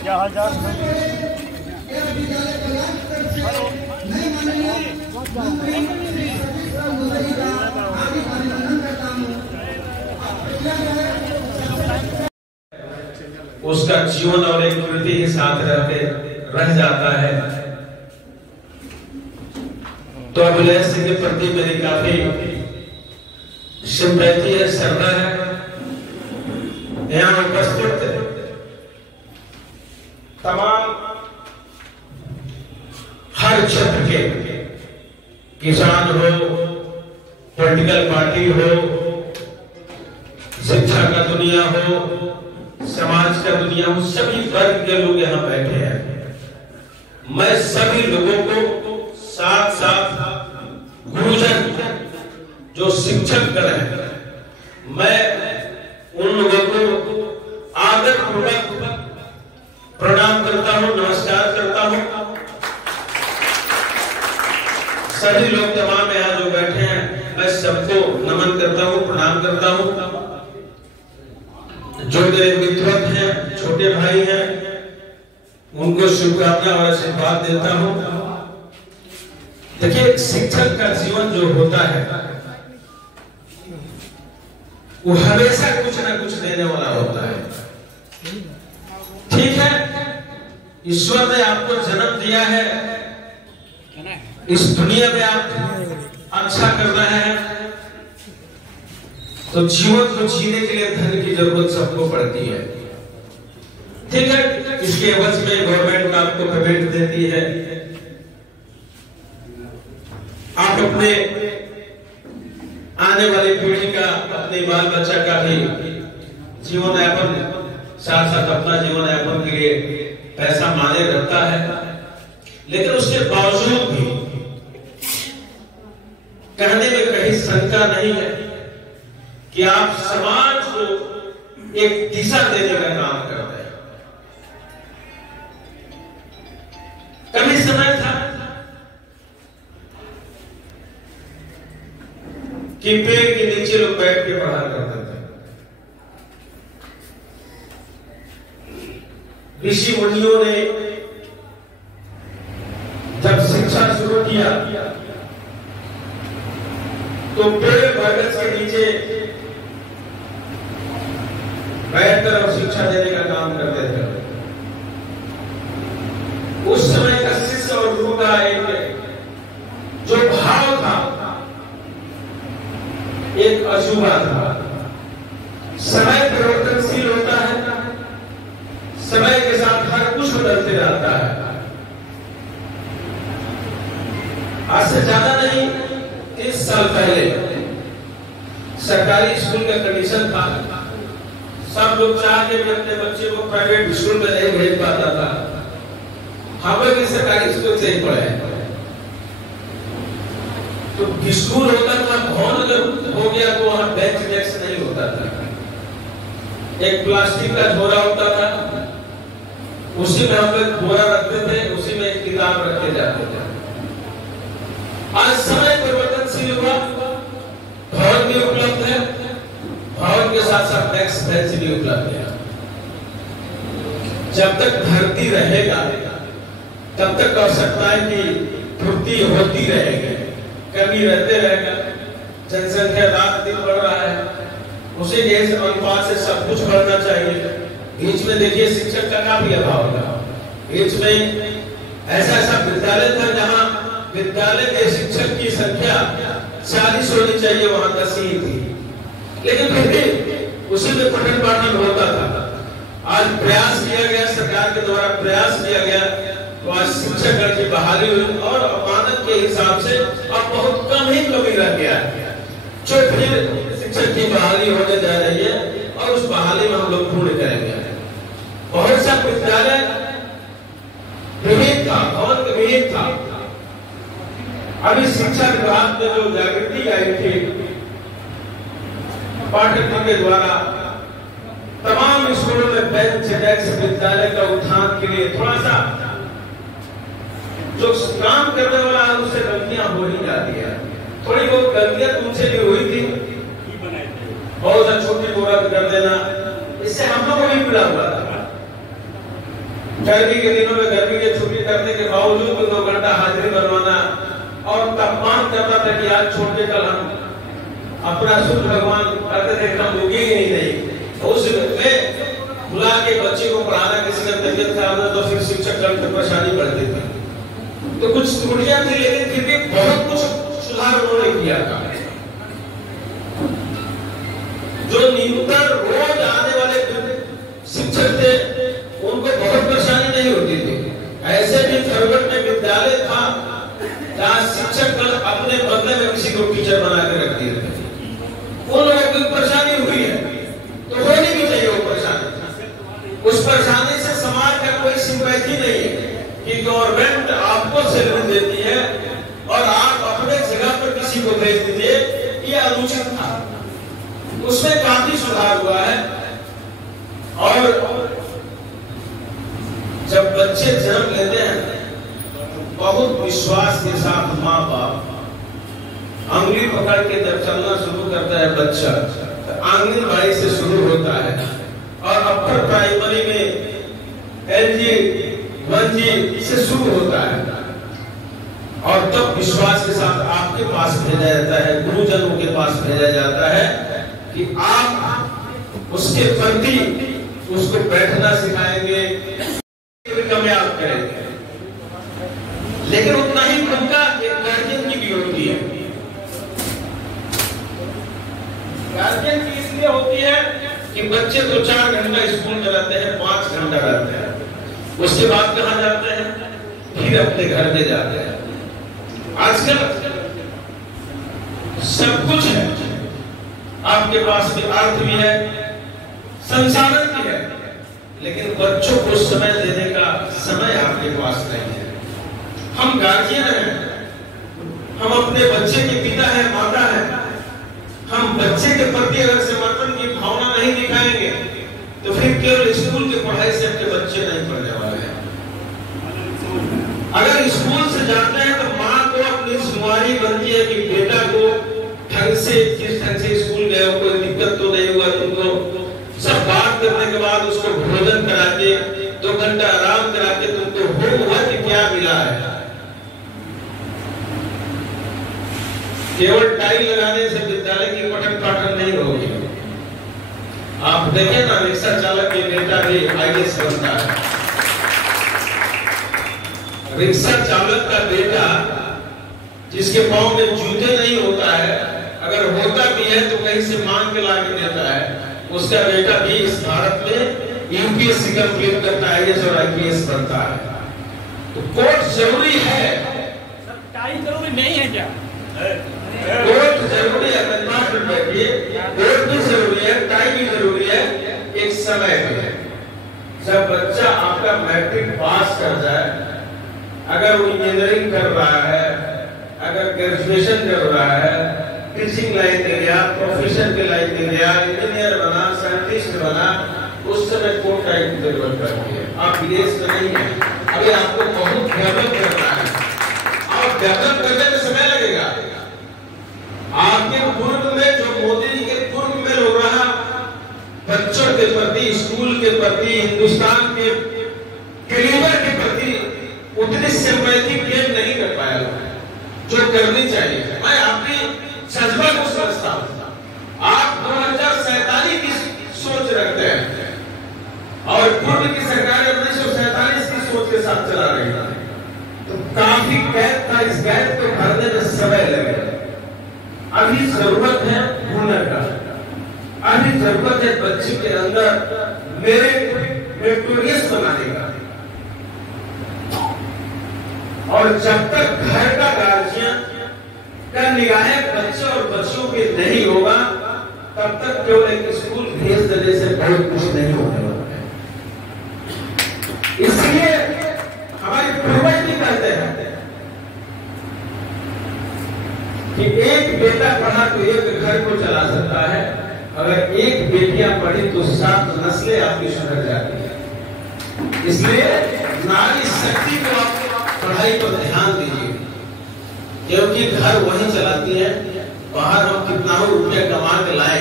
क्या हाल चाल? उसका जीवन और एक कृति के साथ रह जाता है। तो अभिनय सिंह के प्रति मेरी काफी सिंपैथी है, श्रद्धा है। यहाँ उपस्थित तमाम हर क्षेत्र के किसान हो, पॉलिटिकल पार्टी हो, शिक्षा का दुनिया हो, समाज का दुनिया हो, सभी वर्ग के लोग यहाँ बैठे हैं। मैं सभी लोगों को साथ साथ गुरुजन जो शिक्षक गण हैं, मैं उन लोगों को आदर पूर्वक प्रणाम करता हूं, नमस्कार करता हूं। सभी लोग तमाम यहाँ जो बैठे हैं, मैं सबको नमन करता हूं, प्रणाम करता हूं। जो मेरे मित्रवत हैं, छोटे भाई हैं, उनको शुभकामना और आशीर्वाद देता हूं। देखिए, शिक्षक का जीवन जो होता है वो हमेशा कुछ ना कुछ देने वाला होता है। ठीक है, ईश्वर ने आपको जन्म दिया है, इस दुनिया में आप अच्छा कर रहे हैं, तो जीवन को जीने के लिए धन की जरूरत सबको पड़ती है। ठीक है, इसके एवज में गवर्नमेंट आपको पेमेंट देती है। आप अपने आने वाली पीढ़ी का, अपने बाल बच्चा का भी जीवन यापन, साथ साथ अपना जीवन यापन के लिए पैसा माने रहता है। लेकिन उसके बावजूद भी कहने में कहीं शंका नहीं है कि आप समाज को एक दिशा देने का काम करते हैं। कभी समय था कि पेड़ के नीचे लोग बैठ के पढ़ा करते थे। ऋषि मुनियों ने जब शिक्षा शुरू किया तो पेड़ बरगद के नीचे बैठकर और शिक्षा देने का काम करते थे। उस समय का शिष्य और गुरु का एक जो भाव था, एक अजूबा था। समय परिवर्तनशील होता है, समय के साथ हर कुछ बदलते रहता है। आज से ज्यादा नहीं, 30 साल पहले सरकारी स्कूल का कंडीशन था, सब लोग चाहते थे अपने बच्चे को प्राइवेट स्कूल में नहीं भेज पाता था। हम लोग सरकारी स्कूल से ही पढ़े। तो स्कूल होता था, भवन अगर हो गया तो वहां बेंच डेस्क नहीं होता था। एक प्लास्टिक का झोरा होता था, उसी में हम लोग बोरा रखते थे, उसी में एक किताब रखे जाते थे। आज समय परिवर्तनशील हुआ, भवन भी उपलब्ध है, भवन के साथ साथ डेस्क बेंच भी उपलब्ध है। जब तक धरती रहेगा तब तक आवश्यकताएं की पूर्ति होती रहेगी, कमी रहते रहेगा। जनसंख्या रात दिन बढ़ रहा है, उसी के अनुपात से सब कुछ बढ़ना चाहिए। बीच में देखिए शिक्षक का काफी अभाव था। बीच में ऐसा विद्यालय था जहां विद्यालय के शिक्षक की संख्या 40 होनी चाहिए, वहां 10 ही थी। लेकिन फिर भी उसी में पठन पाठन होता था। आज प्रयास किया गया, सरकार के द्वारा प्रयास किया गया, तो आज शिक्षक की बहाली हुई और मानक के हिसाब से अब बहुत कम ही कमी रह गया है, जो फिर शिक्षक की बहाली होने जा रही है और उस बहाली में हम लोग पूर्ण करेंगे। बहुत सा विद्यालय विहीन था, भवन विहीन था। अभी शिक्षा विभाग में जो जागृति आई थी पाठ्यक्रम के द्वारा, तमाम स्कूलों में बेंच डेस्क विद्यालय का उत्थान के लिए थोड़ा सा जो काम करने वाला है उससे गलतियां हो ही जाती है। थोड़ी बहुत गलतियां तुमसे भी हुई थी, बहुत सा छुट्टी को रद्द कर देना, इससे हम लोग भी पीड़ा हुआ था। गर्मी के दिनों में गर्मी की छुट्टी करने के बावजूद भी 2 घंटा हाजिरी बनवाना और तापमान करना था कि आज छोड़ के कल हम अपना सूर्य भगवान कहते थे हम रुकेंगे ही नहीं। उस में बुला के बच्चे को पढ़ाना, किसी का तबियत खराब हो तो फिर शिक्षक करके परेशानी बढ़ती थी। तो कुछ त्रुटियां थी, लेकिन फिर भी बहुत कुछ सुधार उन्होंने किया था। जो नियुक्त रोज आने वाले शिक्षक थे उनको बहुत परेशानी नहीं होती थी। ऐसे भी खरगोट में विद्यालय था जहाँ शिक्षक कल अपने बदले में किसी को टीचर बना के रख दिए थे। उन लोगों को परेशानी हुई है तो होनी भी चाहिए वो परेशानी। उस परेशानी से समाज का कोई सिंपैथी नहीं है कि गवर्नमेंट आपको सैलरी देती है और आप अपने जगह पर किसी को भेज दीजिए, ये अनुचित था। उसमें काफी सुधार हुआ है। और जब बच्चे जन्म लेते हैं बहुत विश्वास के साथ माँ बाप अंगुली पकड़ के जब चलना शुरू करता है बच्चा, तो आंगनबाड़ी से शुरू होता है और अपर प्राइमरी में LG 1G से शुरू होता है और तब विश्वास के साथ आपके पास भेजा जाता है, गुरुजनों के पास भेजा जाता है कि आप उसके प्रति उसको बैठना सिखाएंगे, कामयाब करेंगे। लेकिन उतना ही भूमिका एक गार्जियन की भी होती है। गार्जियन की इसलिए होती है कि बच्चे तो 4 घंटा स्कूल में रहते हैं, 5 घंटा रहते हैं, उसके बाद कहाँ जाते हैं? फिर अपने घर में जाते हैं। आजकल सब कुछ है, आपके पास भी अर्थ भी है, संसाधन भी है, लेकिन बच्चों को समय देने का समय आपके पास नहीं है। हम गार्जियन हैं, हम अपने बच्चे के पिता हैं, माता हैं। हम बच्चे के प्रति अगर समर्पण की भावना नहीं दिखाएंगे तो फिर केवल स्कूल की पढ़ाई से अपने बच्चे नहीं पढ़ने वाले हैं। अगर स्कूल से जाते हैं तो माँ को अपनी जिम्मेदारी बनती है कि बेटा को ढंग से, जिस ढंग से स्कूल गए हो, कोई दिक्कत तो नहीं हुआ तुमको, सब बात करने के बाद उसको भोजन करा के 2 घंटा आराम करा के तुमको होमवर्क क्या मिला है। केवल टाइल लगाने से विद्यालय की पठन पाठन नहीं होगी। आप देखें ना, रिक्शा चालक के बेटा भी IAS बनता है। रिक्शा चालक का बेटा जिसके पांव में जूते नहीं होता है, अगर होता भी है तो कहीं से मांग के ला के देता है, उसका बेटा भी इस भारत में UPSC कंप्लीट करता है, IAS और IPS बनता है। तो कोर्स जरूरी है, टाइम जरूरी नहीं है क्या? कोर्ट जरूरी है, कोर्ट भी जरूरी है, टाइम भी जरूरी है, एक समय भी है। जब बच्चा आपका मैट्रिक पास कर जाए, अगर वो इंजीनियरिंग कर रहा है, अगर ग्रेजुएशन कर रहा है, टीचिंग लाइन में गया, प्रोफेसर के लाइन में गया, इंजीनियर बना, साइंटिस्ट बना, उस समय कोर्ट टाइम की जरूरत पड़ती है। आप विदेश में नहीं है, अभी आपको बहुत डेवलप करना है और डेवलप करने में समय लगेगा। आपके पूर्व में, जो मोदी जी के पूर्व में हो रहा बच्चों के प्रति, स्कूल के प्रति, हिंदुस्तान के कैलिबर के प्रति उतनी सिंपैथी क्लेम नहीं कर पाया जो करनी चाहिए। मैं आपकी जज्बा को समझता हूं। आप 2047 की सोच रखते हैं और पूर्व की सरकार 1947 की सोच के साथ चला रही है, तो काफी गैप था। इस गैप को भरने में समय लगेगा। अभी जरूरत है हुनर का, अभी जरूरत है बच्चे के अंदर मेरिटोरियस बनाने का। और जब तक घर का गार्जियन का निगाहें बच्चे और बच्चों पे नहीं होगा, तब तक केवल एक स्कूल भेज देने से बहुत कुछ नहीं होने वाला है। इसलिए हमारे पूर्वज भी कहते हैं कि एक बेटा पढ़ा तो एक घर को चला सकता है, अगर एक बेटियां पढ़ी तो 7 नस्लें आपकी सुधर जाती है। इसलिए नारी शक्ति को आप पढ़ाई पर ध्यान दीजिए, क्योंकि घर वही चलाती है। बाहर हम कितना रुपया कमा के लाए,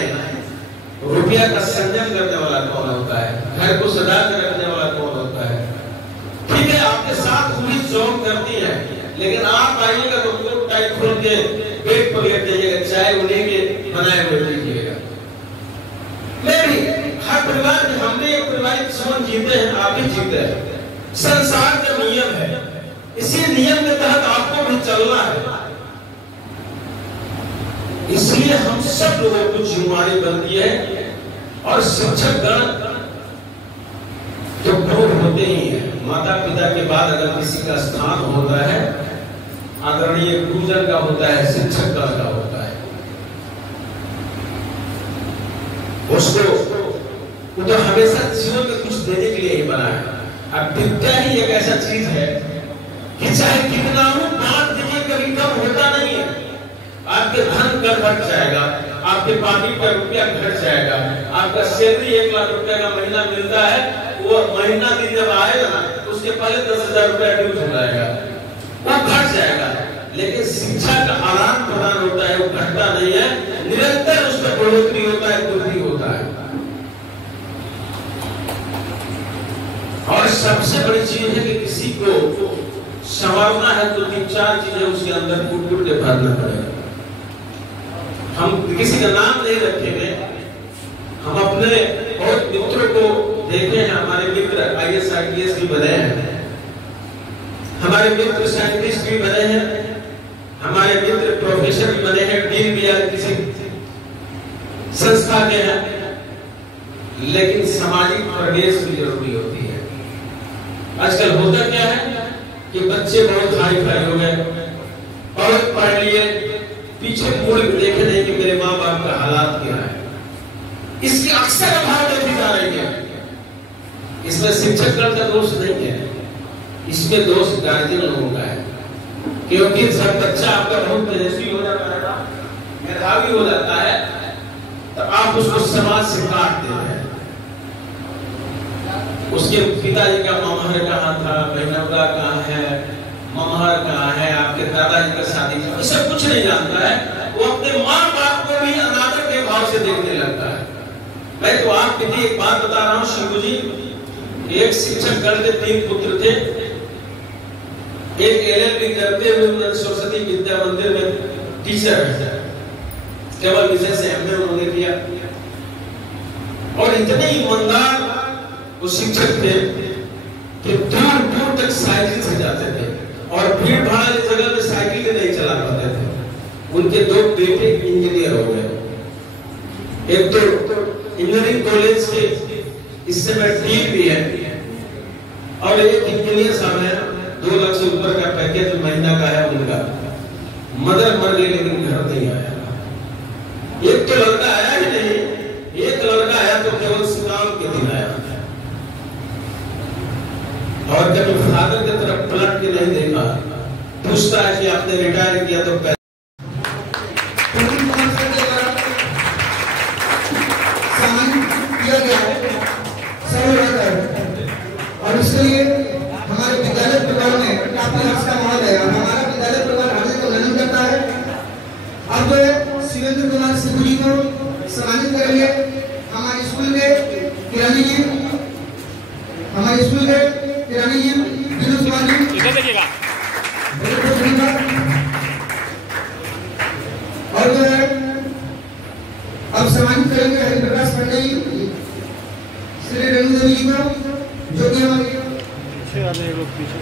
रुपया का संयम करने वाला कौन होता है, घर को सजा कर रखने वाला कौन होता है। ठीक है, आपके साथ पूरी जॉब करती है, लेकिन आप आइएगा तो उनको टाइट खोल के पेट पर लेट जाइएगा, चाय उन्हीं के बनाए हुए लीजिएगा। मैं भी हर परिवार में, हमने एक पारिवारिक जीवन जीते हैं, आप भी जीते हैं। संसार का नियम है, इसी नियम के तहत आपको भी चलना है। इसलिए हम सब लोगों को जिम्मेदारी बनती है। और शिक्षक गण तो गुरु होते ही है। माता पिता के बाद अगर किसी का स्थान होता है, आदरणीय गुरुजन का होता है, शिक्षक का होता है। उसको वो तो हमेशा जीवन में कुछ देने के लिए ही बना है। अब विद्या ही एक ऐसा चीज है कि चाहे कितना हो बात देखिए कभी कम होता नहीं है। आपके धन कर घट जाएगा, आपके पार्टी का रुपया घट जाएगा, आपका सैलरी 1 लाख रुपया का महीना मिलता है, वो महीना दिन जब आएगा ना उसके पहले 10,000 रुपया ड्यूज हो जाएगा, वो घट जाएगा। लेकिन शिक्षा का आदान प्रदान होता है, वो घटता नहीं है, निरंतर उसमें बढ़ोतरी होता है, वृद्धि होता है। और सबसे बड़ी चीज है कि किसी को संवारना है तो 3-4 चीजें उसके अंदर कूट के भरना पड़ेगा। हम किसी का नाम नहीं रखेंगे, हम अपने बहुत मित्रों को देखे हैं। हमारे मित्र IAS IPS भी बने हैं, हमारे मित्र साइंटिस्ट भी बने हैं, हमारे मित्र प्रोफेसर भी बने हैं, डीन भी किसी संस्था के हैं। लेकिन सामाजिक परिवेश भी जरूरी होती है। आजकल होता क्या है कि बच्चे बहुत हाई फाई हो गए, बहुत पढ़ लिए, पीछे मुड़ के देखे नहीं कि मेरे माँ बाप का हालात क्या है। इसकी अक्सर अभाव देखी जा रही है। इसमें शिक्षक का दोष नहीं है, इसमें दोष गार्जियन लोगों का है। क्योंकि जब बच्चा आपका बहुत तेजस्वी हो जाता है, मेधावी हो जाता है, तो आप उसको समाज से काट देते हैं। उसके पिताजी का ममहर कहाँ था, बहनौदा कहाँ है, ममहर कहाँ है, आपके दादाजी का शादी, ये सब कुछ नहीं जानता है। वो अपने माँ बाप को भी अनादर के भाव से देखने लगता है। मैं तो आपके लिए एक बात बता रहा हूँ शिवू जी, एक शिक्षक गण के 3 पुत्र थे। एक LLB करते हुए सरस्वती विद्या मंदिर में टीचर है, केवल विषय से MA उन्होंने किया। और इतने ईमानदार वो शिक्षक थे कि दूर दूर तक साइकिल से जाते थे, और भीड़ भाड़ वाली जगह में साइकिल के नहीं चला पाते थे। उनके 2 बेटे इंजीनियर हो गए। एक तो इंजीनियरिंग कॉलेज के इस समय डीन भी है, और एक इंजीनियर साहब है, 2 लाख से ऊपर का पैकेज महीना का है उनका। मदर मर गई लेकिन घर नहीं आया। एक तो लड़का आया ही नहीं, एक लड़का आया तो केवल सुनाम के दिन आया, और कभी फादर की तरफ पलट के नहीं देखा। पूछता है कि आपने रिटायर किया तो किया गया और इसके लिए हमारे विद्यालय परिवार में काफी अच्छा माहौल है। हमारा विद्यालय परिवार हार्दिक अभिनंदन करता है। अब शिवेंद्र कुमार सिंह जी को सम्मानित करेंगे। हमारे स्कूल के किरानी जी, हमारे स्कूल के किरानी जी विनोद कुमार जी, इधर देखिएगा। और जो है अब सम्मानित करेंगे हरिप्रकाश पांडे जी, श्री रेणु देवी जी को, जो कि हमारे पीछे वाले लोग पीछे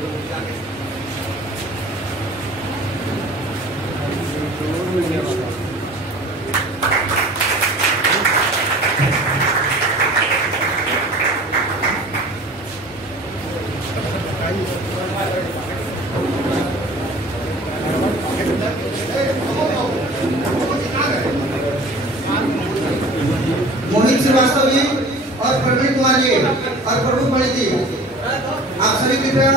मोहित श्रीवास्तव जी और प्रवीण कुमार जी और प्रभु पंडित जी, आप सभी कृपया